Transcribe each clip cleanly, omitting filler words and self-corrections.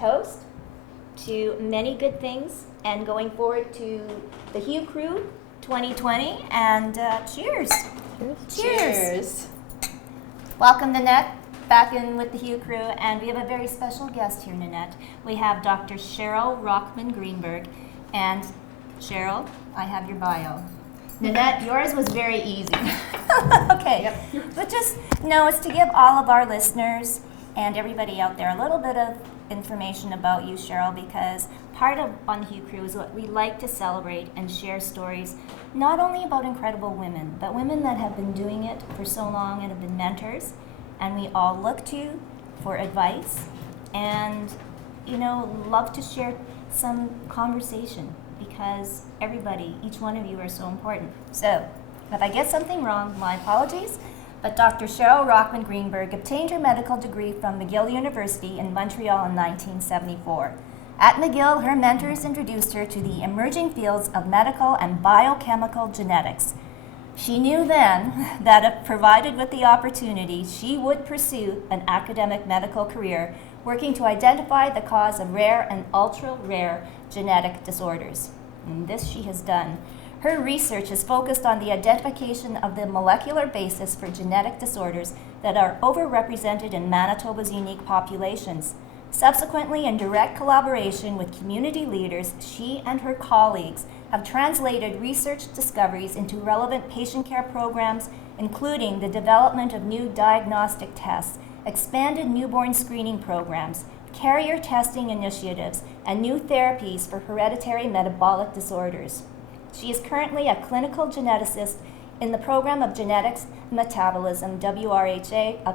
toast to many good things and going forward to the Hue Crew 2020. And cheers. Cheers. Welcome, Nanette, back in with the Hue Crew. And we have a very special guest here, Nanette. We have Dr. Cheryl Rockman Greenberg. And Cheryl, I have your bio. Nanette, yours was very easy. Okay. Yep. But just know it's to give all of our listeners and everybody out there a little bit of information about you, Cheryl, because part of On Hue Crew is what we like to celebrate and share stories, not only about incredible women, but women that have been doing it for so long and have been mentors, and we all look to for advice and, love to share some conversation, because everybody, each one of you are so important. So, if I get something wrong, my apologies, but Dr. Cheryl Rockman Greenberg obtained her medical degree from McGill University in Montreal in 1974. At McGill, her mentors introduced her to the emerging fields of medical and biochemical genetics. She knew then that if provided with the opportunity, she would pursue an academic medical career working to identify the cause of rare and ultra-rare genetic disorders. And this she has done. Her research is focused on the identification of the molecular basis for genetic disorders that are overrepresented in Manitoba's unique populations. Subsequently, in direct collaboration with community leaders, she and her colleagues have translated research discoveries into relevant patient care programs, including the development of new diagnostic tests, expanded newborn screening programs, carrier testing initiatives, and new therapies for hereditary metabolic disorders. She is currently a clinical geneticist in the Program of Genetics and Metabolism, WRHA, a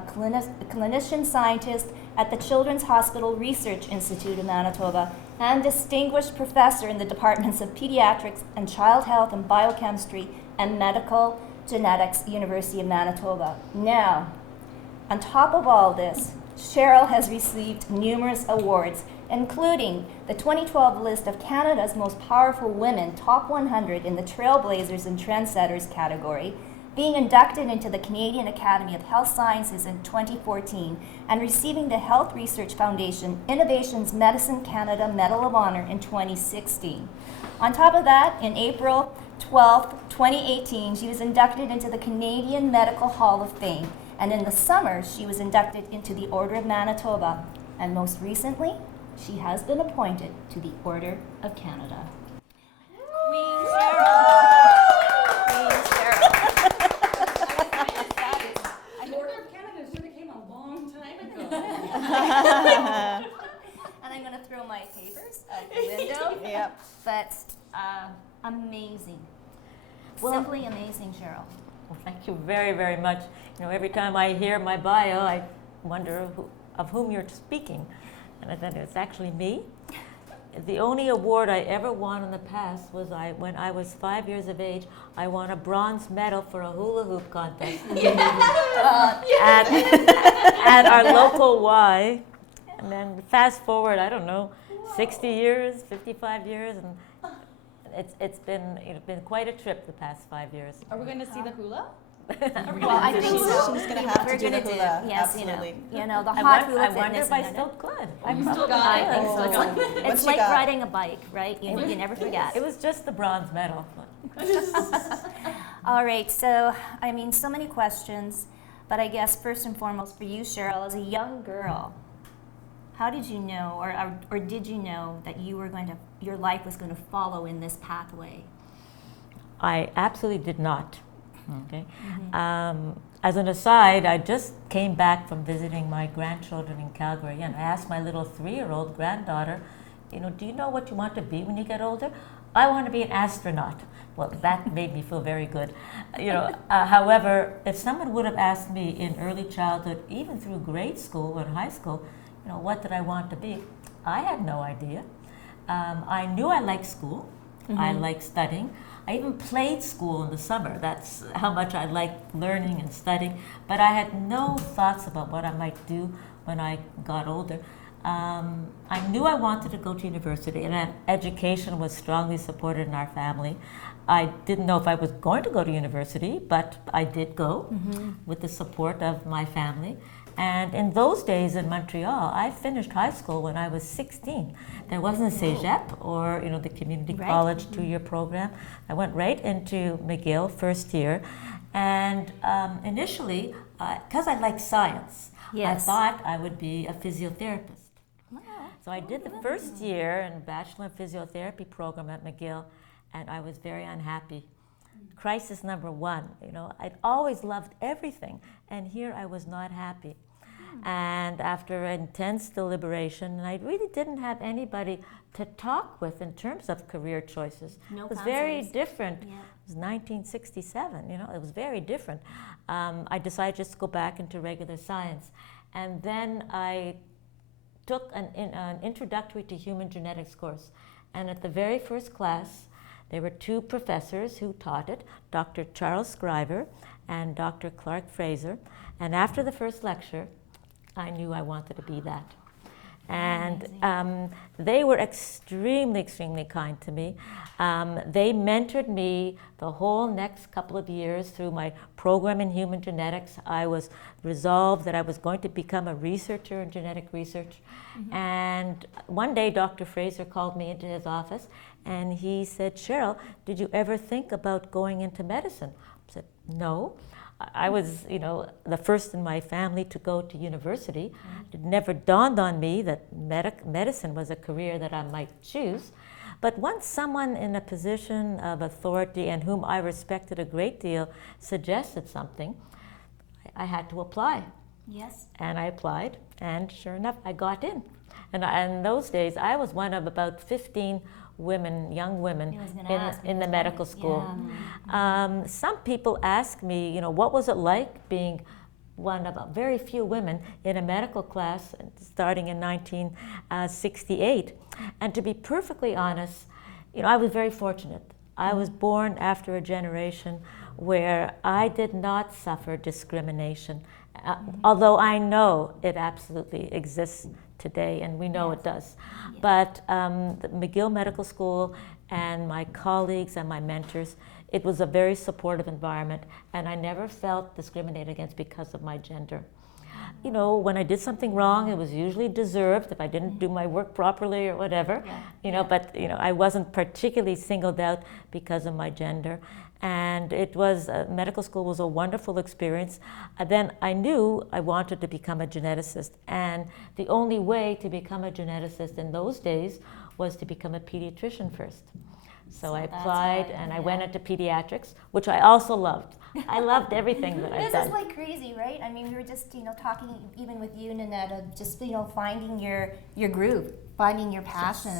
clinician scientist at the Children's Hospital Research Institute of Manitoba, and distinguished professor in the departments of Pediatrics and Child Health and Biochemistry and Medical Genetics, University of Manitoba. Now, on top of all this, Cheryl has received numerous awards, including the 2012 list of Canada's most powerful women, top 100 in the Trailblazers and Trendsetters category, being inducted into the Canadian Academy of Health Sciences in 2014, and receiving the Health Research Foundation Innovations Medicine Canada Medal of Honor in 2016. On top of that, in April 12, 2018, she was inducted into the Canadian Medical Hall of Fame, and in the summer, she was inducted into the Order of Manitoba, and most recently, she has been appointed to the Order of Canada. Queen Cheryl! Queen Cheryl. The Order of Canada should have came a long time ago. And I'm going to throw my papers out the window. Yep. But amazing. Simply amazing, Cheryl. Well, thank you very, very much. Every time I hear my bio, I wonder of whom you're speaking. And then it's actually me. The only award I ever won in the past was when I was 5 years of age, I won a bronze medal for a hula hoop contest at our local Y. And then fast forward, 60 years, 55 years, and it's been quite a trip the past 5 years. Are we going to see the hula? Well, I think so. She's going to have to do the hula. Yes, Absolutely. the hot hula I wonder fitness. if I still could. I think so. Once It's you like got- riding a bike, right? You never forget. It was just the bronze medal. All right, so so many questions, but I guess first and foremost for you, Cheryl, as a young girl, how did you know, or did you know that your life was going to follow in this pathway? I absolutely did not. Okay. As an aside, I just came back from visiting my grandchildren in Calgary, and I asked my little 3-year-old granddaughter, do you know what you want to be when you get older? I want to be an astronaut. Well, that made me feel very good. However, if someone would have asked me in early childhood, even through grade school and high school, what did I want to be? I had no idea. I knew I liked school. I liked studying. I even played school in the summer. That's how much I liked learning and studying. But I had no thoughts about what I might do when I got older. I knew I wanted to go to university, and education was strongly supported in our family. I didn't know if I was going to go to university, but I did go with the support of my family. And in those days in Montreal, I finished high school when I was 16. There wasn't a cégep or the community college 2-year program. I went right into McGill first year, and initially, because I liked science, I thought I would be a physiotherapist. Wow. So I did the first year in Bachelor in Physiotherapy program at McGill, and I was very unhappy. Crisis number one, I'd always loved everything, and here I was not happy. And after intense deliberation, and I really didn't have anybody to talk with in terms of career choices. It was very different. Yeah. It was 1967, it was very different. I decided just to go back into regular science. And then I took an introductory to human genetics course. And at the very first class, there were 2 professors who taught it, Dr. Charles Scriver and Dr. Clark Fraser. And after the first lecture, I knew I wanted to be that. And they were extremely, extremely kind to me. They mentored me the whole next couple of years through my program in human genetics. I was resolved that I was going to become a researcher in genetic research. And one day, Dr. Fraser called me into his office, and he said, "Cheryl, did you ever think about going into medicine?" I said, "No." I was, the first in my family to go to university. It never dawned on me that medicine was a career that I might choose. But once someone in a position of authority and whom I respected a great deal suggested something, I had to apply. Yes. And I applied, and sure enough, I got in. And in those days, I was one of about 15 women, young women, in the medical school. Yeah. Some people ask me, what was it like being one of very few women in a medical class starting in 1968? And to be perfectly honest, I was very fortunate. I was born after a generation where I did not suffer discrimination, although I know it absolutely exists today, and we know it does. Yes. But the McGill Medical School and my colleagues and my mentors, it was a very supportive environment, and I never felt discriminated against because of my gender. When I did something wrong, it was usually deserved if I didn't do my work properly or whatever. But I wasn't particularly singled out because of my gender. And it was, medical school was a wonderful experience. Then I knew I wanted to become a geneticist. And the only way to become a geneticist in those days was to become a pediatrician first. So I applied and I went into pediatrics, which I also loved. I loved everything that I've done. This is like crazy, right? I mean, we were just, talking even with you, Nanette, of just, finding your groove, finding your passion.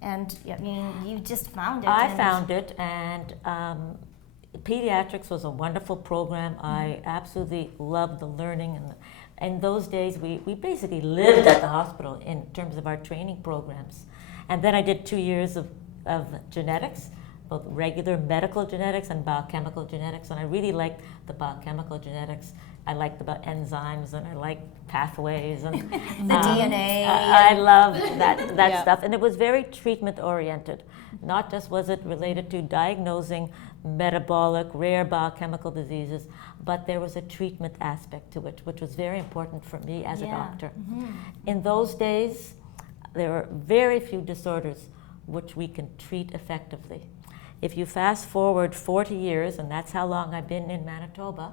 Yes. And, I mean, you just found it. I found it, and pediatrics was a wonderful program. I absolutely loved the learning. And in those days, we basically lived at the hospital in terms of our training programs. And then I did 2 years of genetics, both regular medical genetics and biochemical genetics, and I really liked the biochemical genetics. I liked about enzymes, and I liked pathways, and the DNA. I loved that stuff, and it was very treatment oriented. Not just was it related to diagnosing metabolic, rare biochemical diseases, but there was a treatment aspect to it, which was very important for me as a doctor. In those days, there were very few disorders which we can treat effectively. If you fast forward 40 years, and that's how long I've been in Manitoba,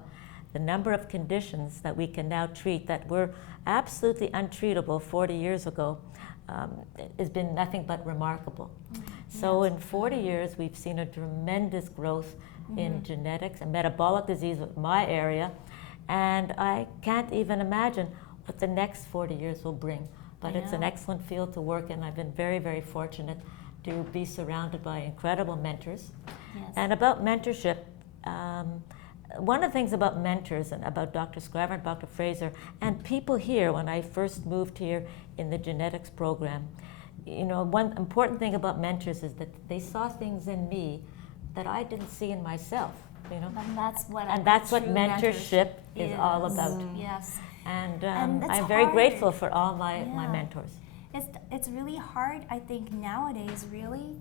the number of conditions that we can now treat that were absolutely untreatable 40 years ago has been nothing but remarkable. So in 40 years, we've seen a tremendous growth in genetics and metabolic disease in my area, and I can't even imagine what the next 40 years will bring. But it's an excellent field to work in. I've been very, very fortunate to be surrounded by incredible mentors. Yes. And about mentorship, one of the things about mentors and about Dr. Scriver and Dr. Fraser and people here when I first moved here in the genetics program, one important thing about mentors is that they saw things in me that I didn't see in myself. And that's what mentorship is all about. Yes. And I'm very grateful for all my mentors. It's really hard, I think, nowadays, really,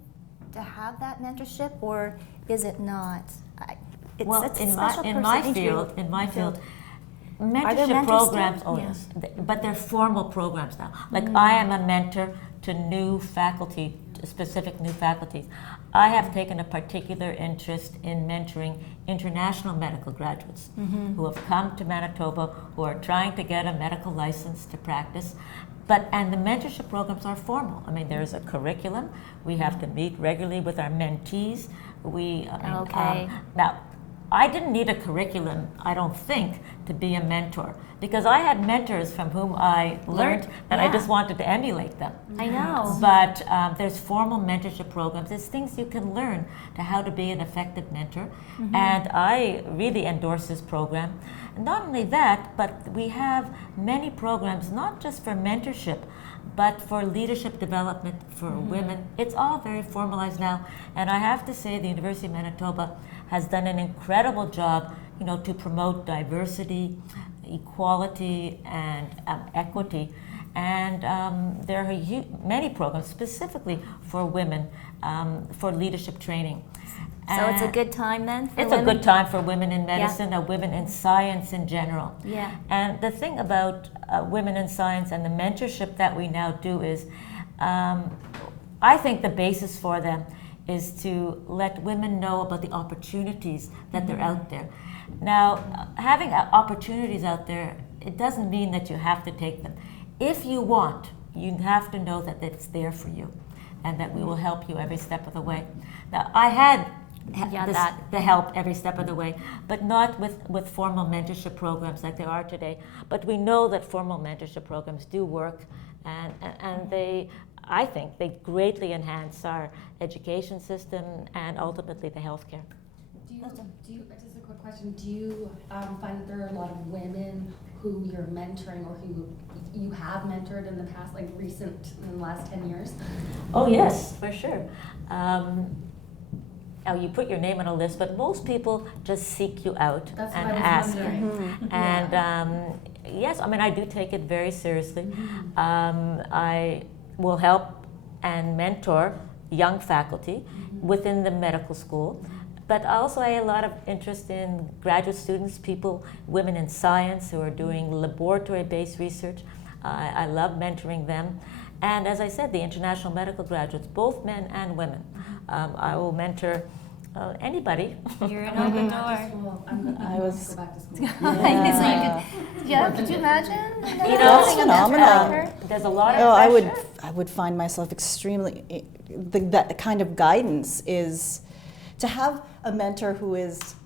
to have that mentorship, or is it not? In my field, Mentorship mentors programs, still? oh Yeah. yes, but they're formal programs now. Like I am a mentor to new faculty, to specific new faculties. I have taken a particular interest in mentoring international medical graduates who have come to Manitoba, who are trying to get a medical license to practice. And the mentorship programs are formal. I mean, there's a curriculum. We have to meet regularly with our mentees. Now, I didn't need a curriculum, I don't think, to be a mentor, because I had mentors from whom I learned, and I just wanted to emulate them. I know. But there's formal mentorship programs. There's things you can learn to how to be an effective mentor, and I really endorse this program. Not only that, but we have many programs, not just for mentorship, but for leadership development for women. It's all very formalized now, and I have to say the University of Manitoba has done an incredible job, to promote diversity, equality, and equity. And there are many programs specifically for women for leadership training. So it's a good time then for It's women? a good time for women in medicine, women in science in general. Yeah. And the thing about women in science and the mentorship that we now do is, I think the basis for them is to let women know about the opportunities that they're out there. Now, having opportunities out there, it doesn't mean that you have to take them. If you want, you have to know that it's there for you and that we will help you every step of the way. Now, I had the help every step of the way, but not with formal mentorship programs like there are today. But we know that formal mentorship programs do work, and I think they greatly enhance our education system and ultimately the healthcare. Just a quick question, do you find that there are a lot of women who you're mentoring or who you have mentored in the past, like in the last 10 years? Oh yes, for sure. Now you put your name on a list, but most people just seek you out That's and what I was ask. wondering. And yes, I mean I do take it very seriously. I will help and mentor young faculty within the medical school. But also I have a lot of interest in graduate students, women in science who are doing laboratory-based research. I love mentoring them. And as I said, the international medical graduates, both men and women. I will mentor anybody. You're an open door. I was go back to school. Could you imagine? That's phenomenal. There's a lot of pressure. I would find myself extremely, that kind of guidance is, to have a mentor who is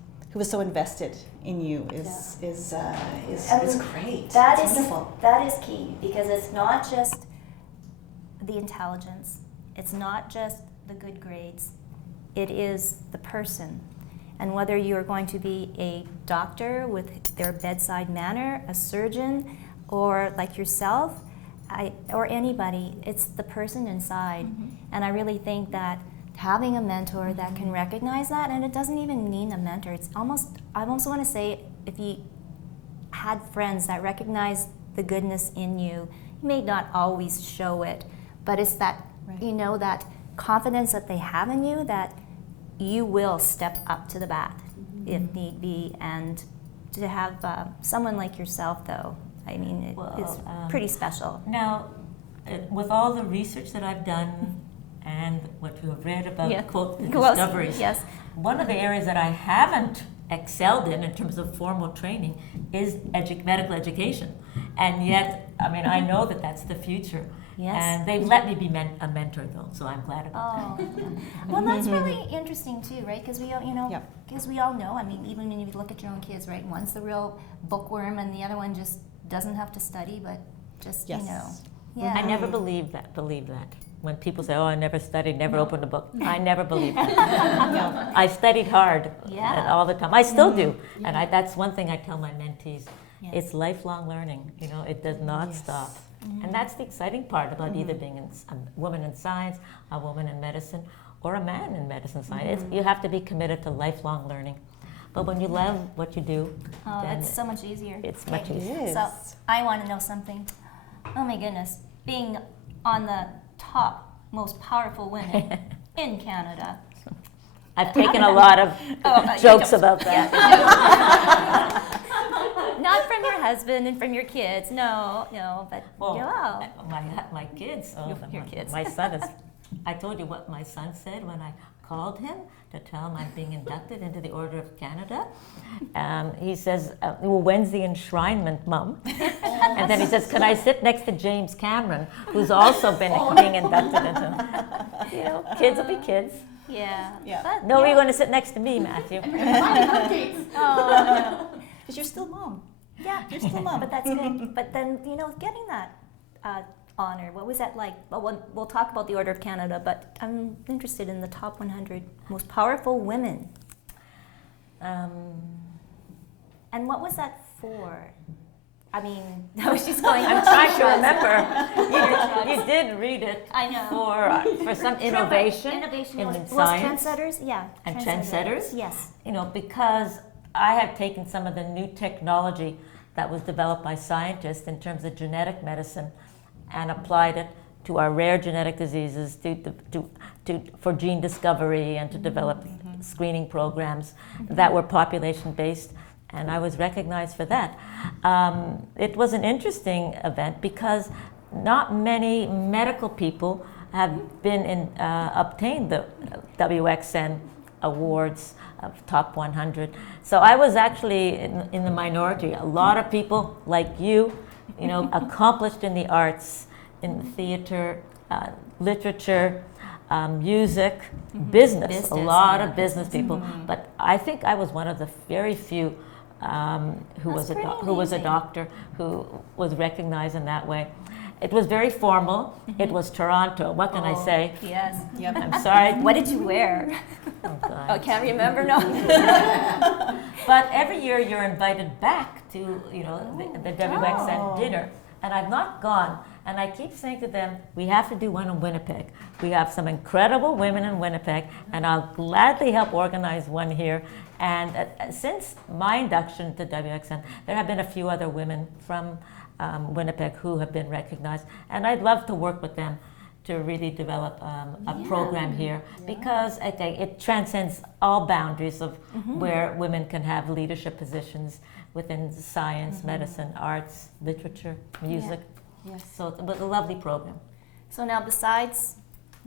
so invested in you is great. It's wonderful. That is key, because it's not just the intelligence, it's not just the good grades, it is the person. And whether you're going to be a doctor with their bedside manner, a surgeon, or like yourself, or anybody, it's the person inside. And I really think that having a mentor that can recognize that, and it doesn't even mean a mentor, it's almost, I almost want to say, if you had friends that recognize the goodness in you, you may not always show it, but it's that, that confidence that they have in you, that you will step up to the bat if need be. And to have someone like yourself, though, I mean, it's pretty special. Now, with all the research that I've done and what you have read about, quote, the discoveries, one of the areas that I haven't excelled in terms of formal training is medical education. And yet, I mean, I know that that's the future. Yes. And they've let me be a mentor, though, so I'm glad about that. Well, that's really interesting too, right? Because we all, because we all know. I mean, even when you look at your own kids, right? One's the real bookworm, and the other one just doesn't have to study, but just Yeah. I never believed that. When people say, "Oh, I never studied, never opened a book," I never believed that. I studied hard and all the time. I still do, and that's one thing I tell my mentees. It's lifelong learning. It does not stop. And that's the exciting part about either being a woman in science, a woman in medicine, or a man in medicine science. You have to be committed to lifelong learning. But when you love what you do, then it's so much easier. It's much easier. So I want to know something. Oh my goodness, being on the top most powerful women in Canada. I've taken a lot of jokes about that. Not from your husband and from your kids. No, but Well, yeah. my kids. Your kids. My son is. I told you what my son said when I called him to tell him I'm being inducted into the Order of Canada. He says, well, when's the enshrinement, Mum? And then he says, can I sit next to James Cameron, who's also being inducted into, kids will be kids. Yeah. Yeah. No, you're going to sit next to me, Matthew. Oh, no. Because you're still mom. Yeah, You're still mom. but that's good. But then, getting that honor, what was that like? Well, we'll talk about the Order of Canada, but I'm interested in the top 100 most powerful women. And what was that for? I mean, I was just going. I'm trying to remember. You did read it. I know. For some innovation in science. Trendsetters, yeah. And trendsetters? Yes. Because I have taken some of the new technology that was developed by scientists in terms of genetic medicine and applied it to our rare genetic diseases for gene discovery and to develop screening programs that were population-based, and I was recognized for that. It was an interesting event because not many medical people have obtained the WXN awards of top 100. So I was actually in the minority. A lot of people like you, accomplished in the arts, in theater, literature, music, business. A lot of business people. But I think I was one of the very few who was a doctor who was recognized in that way. It was very formal. It was Toronto. What can I say? Yes. Yep. I'm sorry. What did you wear? Oh, God. Oh, can't remember, no. But every year you're invited back to, the WXN dinner. And I've not gone. And I keep saying to them, we have to do one in Winnipeg. We have some incredible women in Winnipeg, and I'll gladly help organize one here. And since my induction to WXN, there have been a few other women from Winnipeg who have been recognized. And I'd love to work with them to really develop a program here because it transcends all boundaries of where women can have leadership positions within science, medicine, arts, literature, music. Yes. So it was a lovely program. So now, besides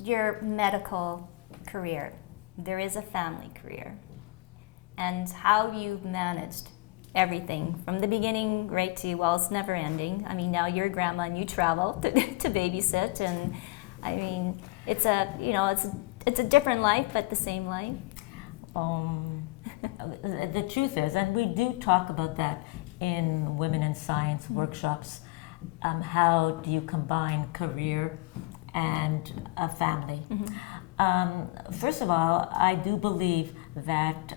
your medical career, there is a family career. And how you've managed everything from the beginning right to, well, it's never ending. I mean, now you're a grandma and you travel to babysit, and I mean, it's a different life, but the same life. The truth is, and we do talk about that in Women in Science workshops, how do you combine career and a family? First of all, I do believe that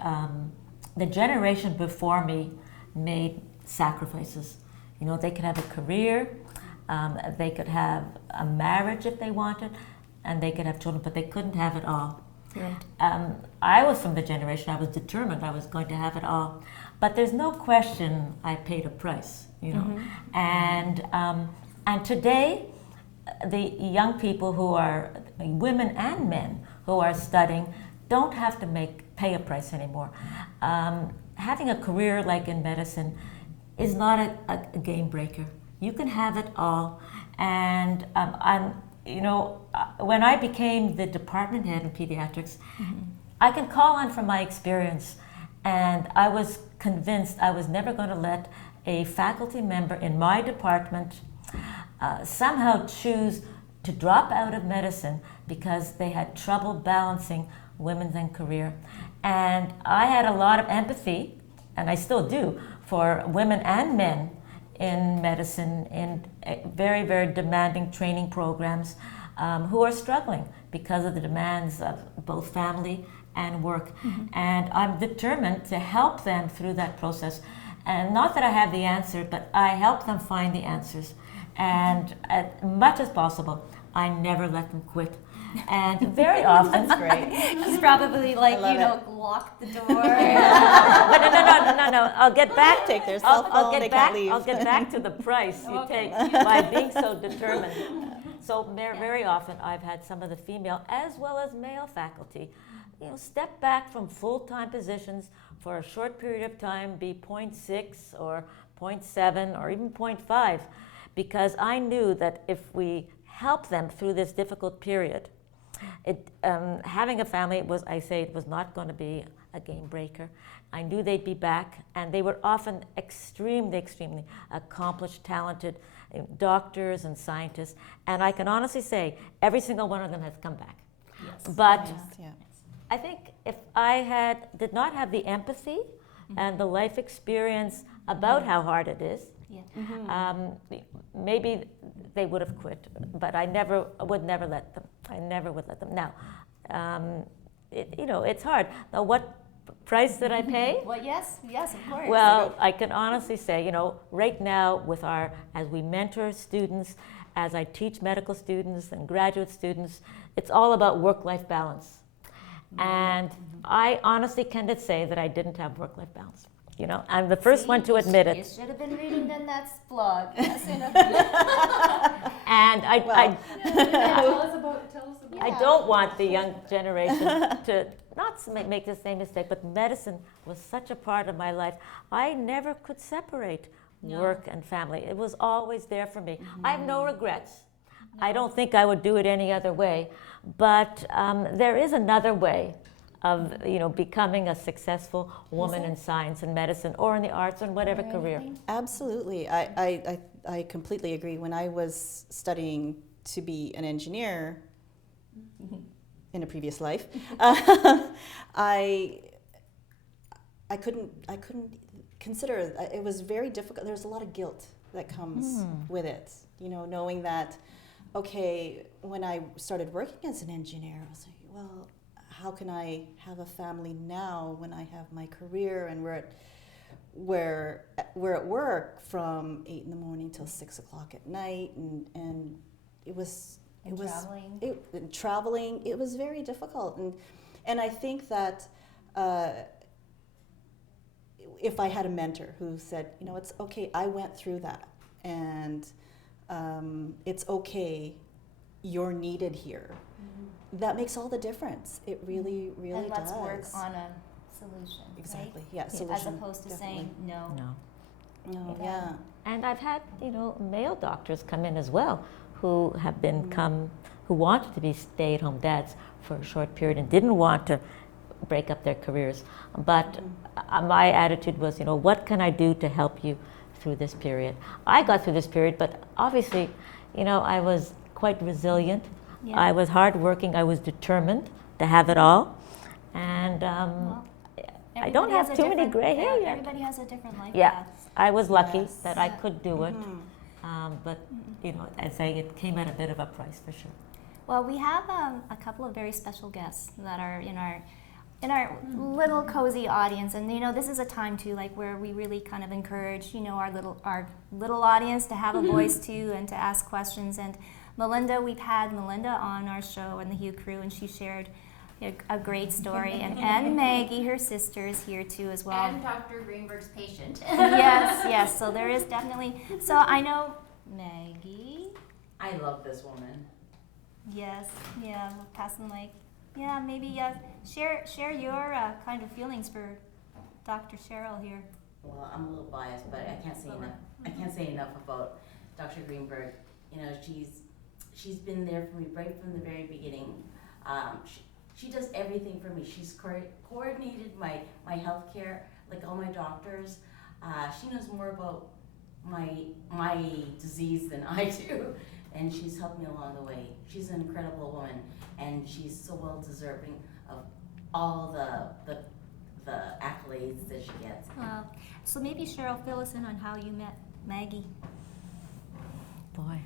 the generation before me made sacrifices. They could have a career, they could have a marriage if they wanted, and they could have children, but they couldn't have it all. Right. I was from the generation, I was determined I was going to have it all. But there's no question I paid a price, And today, the young people who are, women and men who are studying, don't have to pay a price anymore. Having a career like in medicine is not a game breaker. You can have it all. And when I became the department head in pediatrics, I can call on from my experience. And I was convinced I was never going to let a faculty member in my department somehow choose to drop out of medicine because they had trouble balancing women's and career. And I had a lot of empathy, and I still do, for women and men in medicine in very, very demanding training programs who are struggling because of the demands of both family and work. And I'm determined to help them through that process. And not that I have the answer, but I help them find the answers. And as much as possible, I never let them quit. And very often, That's great. He's probably like, love lock the door. But no. I'll get back. Take their cell phone, they can't leave. I'll get back to the price you take by being so determined. So very often I've had some of the female as well as male faculty step back from full-time positions for a short period of time, be 0.6 or 0.7 or even 0.5, because I knew that if we help them through this difficult period, having a family was not going to be a game breaker. I knew they'd be back, and they were often extremely, extremely accomplished, talented doctors and scientists. And I can honestly say every single one of them has come back. Yes. But Yeah. I think if I did not have the empathy and the life experience about how hard it is, maybe they would have quit. But I would never let them. I never would let them. Now, it's hard. Now, what price did I pay? Well, yes, of course. Well, I can honestly say, right now as we mentor students, as I teach medical students and graduate students, it's all about work-life balance. And I honestly cannot say that I didn't have work-life balance. I'm the first one to admit You it. should have been reading Nanette's blog. Yes, And Tell us about. I don't want the young generation to not make the same mistake, but medicine was such a part of my life. I never could separate work and family. It was always there for me. I have no regrets. I don't think I would do it any other way, but there is another way of becoming a successful woman in science and medicine or in the arts and whatever career. Absolutely. I completely agree. When I was studying to be an engineer in a previous life, I couldn't consider it. Was very difficult. There's a lot of guilt that comes with it. Knowing that, okay, when I started working as an engineer, I was like, well, how can I have a family now when I have my career and we're at work from 8 in the morning till 6 o'clock at night, and traveling. It was very difficult, and I think that if I had a mentor who said, it's okay, I went through that, and it's okay, you're needed here. That makes all the difference. It really, really and let's does. work on a solution. Exactly. Right? Yeah. Solution. As opposed to saying no. No. Yeah. And I've had, male doctors come in as well who have who wanted to be stay-at-home dads for a short period and didn't want to break up their careers. But my attitude was, what can I do to help you through this period? I got through this period, but obviously, I was quite resilient. Yeah. I was hardworking. I was determined to have it all. And I don't have too many gray hair yet. Everybody has a different life Yeah, path. I was lucky Yes. that I could do it. But, I'd say it came at a bit of a price for sure. Well, we have a couple of very special guests that are in our little cozy audience, and this is a time too, like where we really kind of encourage our little audience to have a voice too and to ask questions. And we've had Melinda on our show and the Hue Crew, and she shared a great story, and Maggie, her sister, is here too as well. And Dr. Greenberg's patient. Yes. So there is definitely. So I know Maggie. I love this woman. Yes. Yeah. We'll pass the mic. Yeah. Maybe share your kind of feelings for Dr. Cheryl here. Well, I'm a little biased, but I can't say enough. I can't say enough about Dr. Greenberg. She's been there for me right from the very beginning. She does everything for me. She's coordinated my health care, like all my doctors. She knows more about my disease than I do, and she's helped me along the way. She's an incredible woman, and she's so well deserving of all the accolades that she gets. So maybe Cheryl, fill us in on how you met Maggie. Boy.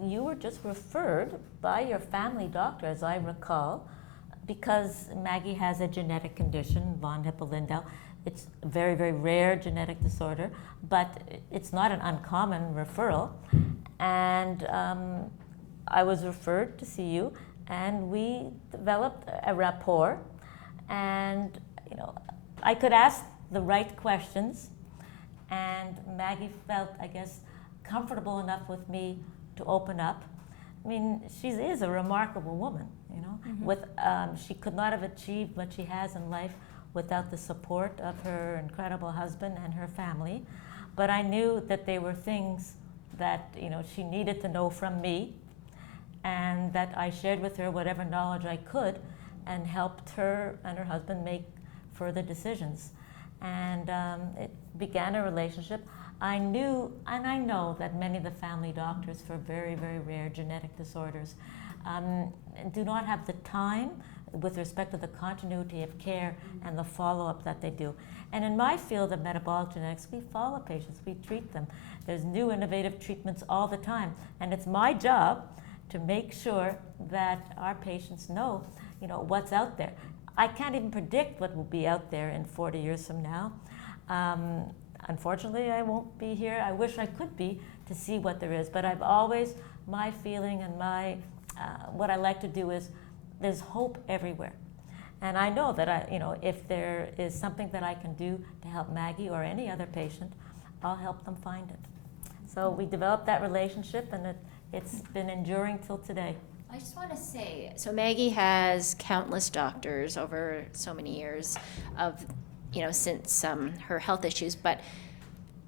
You were just referred by your family doctor, as I recall, because Maggie has a genetic condition, von Hippel-Lindau. It's a very, very rare genetic disorder, but it's not an uncommon referral. And I was referred to see you, and we developed a rapport. And I could ask the right questions, and Maggie felt, I guess, comfortable enough with me to open up. mean, she is a remarkable woman, you know. With she could not have achieved what she has in life without the support of her incredible husband and her family. But I knew that they were things that, you know, she needed to know from me, and that I shared with her whatever knowledge I could, and helped her and her husband make further decisions. And it began a relationship. I knew, and I know, that many of the family doctors for very, very rare genetic disorders do not have the time with respect to the continuity of care and the follow-up that they do. And in my field of metabolic genetics, we follow patients, we treat them. There's new innovative treatments all the time, and it's my job to make sure that our patients know, you know, what's out there. I can't even predict what will be out there in 40 years from now. Unfortunately, I won't be here. I wish I could be to see what there is, but I've always, my feeling and my, what I like to do is, there's hope everywhere. And I know that if there is something that I can do to help Maggie or any other patient, I'll help them find it. So we developed that relationship, and it's been enduring till today. I just want to say, so Maggie has countless doctors over so many years of, since her health issues, but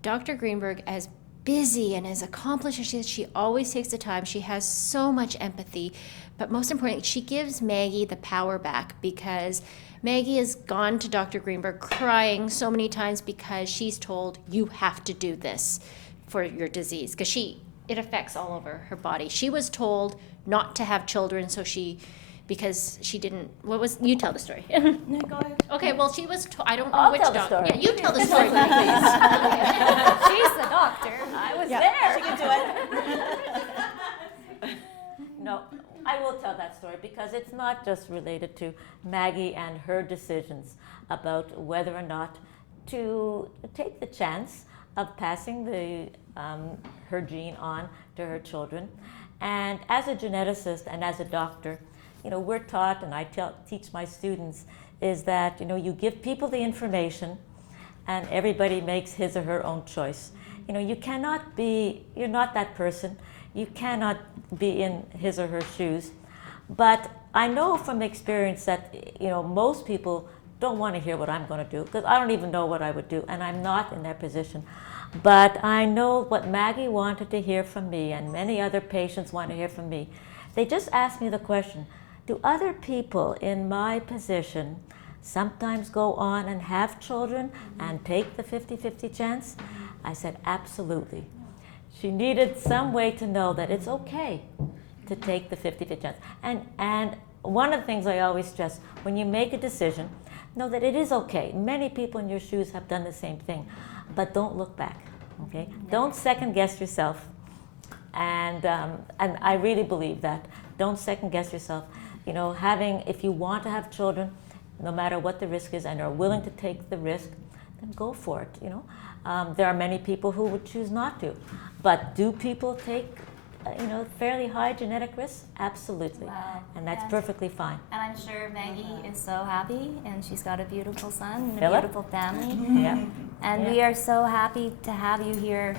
Dr. Greenberg, as busy and as accomplished as she always takes the time. She has so much empathy, but most importantly, she gives Maggie the power back, because Maggie has gone to Dr. Greenberg crying so many times because she's told, you have to do this for your disease, because it affects all over her body. She was told not to have children, because she didn't, you tell the story. No, go ahead. Okay, well, she was, I don't know I'll which tell the doctor. story. Yeah, you tell the story, please. She's the doctor. I was Yeah, there. she can do it. No, I will tell that story, because it's not just related to Maggie and her decisions about whether or not to take the chance of passing her gene on to her children. And as a geneticist and as a doctor, we're taught, and I teach my students, is that you give people the information and everybody makes his or her own choice. You're not that person. You cannot be in his or her shoes. But I know from experience that most people don't want to hear what I'm going to do, because I don't even know what I would do, and I'm not in that position. But I know what Maggie wanted to hear from me, and many other patients want to hear from me. They just asked me the question, do other people in my position sometimes go on and have children and take the 50-50 chance? I said, absolutely. She needed some way to know that it's okay to take the 50-50 chance. And one of the things I always stress, when you make a decision, know that it is okay. Many people in your shoes have done the same thing, but don't look back, okay? Don't second guess yourself. And I really believe that. Don't second guess yourself. If you want to have children, no matter what the risk is, and are willing to take the risk, then go for it, There are many people who would choose not to. But do people take, fairly high genetic risks? Absolutely. Wow. And that's perfectly fine. And I'm sure Maggie is so happy, and she's got a beautiful son and a Philip? beautiful family. Yeah. And we are so happy to have you here,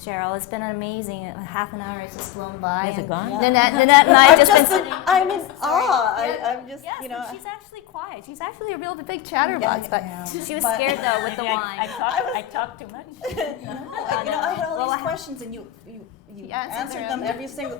Cheryl. It's been amazing. Half an hour has just flown by. Is it and gone? Nanette and I have just been sitting. I'm in awe. Yeah. I'm just, Yes, you know. but she's actually quiet. She's actually a real big chatterbox, but she was But- scared though with the Maybe wine. I talk too much. I had all Well, these questions, and you answered answered them every single.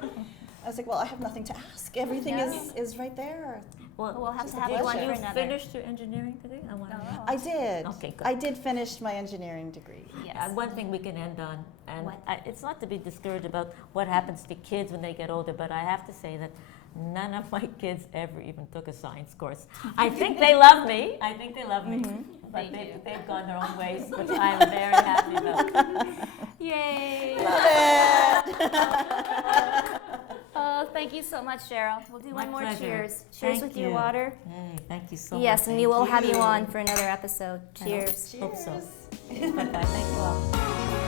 I was like, well, I have nothing to ask. Everything is right there. We'll have Just to a have you on pleasure. for You another. finished your engineering degree? I want to know. I did. Okay, good. I did finish my engineering degree. Yes. One thing we can end on, and What? it's not to be discouraged about what happens to kids when they get older, but I have to say that none of my kids ever even took a science course. I think they love me. But they've gone their own ways, which I'm very happy about. Yay! Oh, thank you so much, Cheryl. We'll do My one more pleasure. cheers. Cheers Thank with your you. water. Hey, thank you so much. Yes, and we will have you on for another episode. I hope- Cheers. Hope so. Bye-bye. Thank you all.